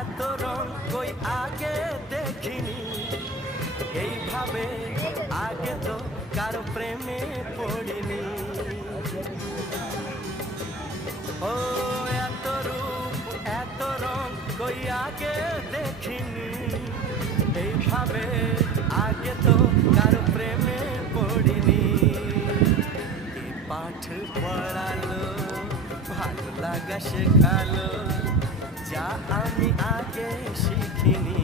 এত রং কই আগে দেখিনি, এইভাবে আগে তো কারো প্রেমে পড়িনি। ও এত রূপ এত রং কই আগে দেখিনি, এইভাবে আগে তো কারো প্রেমে পড়িনি। এই পাঠ পড়ালো, ভালো লাগা শেখালো, যা আমি আগে শিখিনি।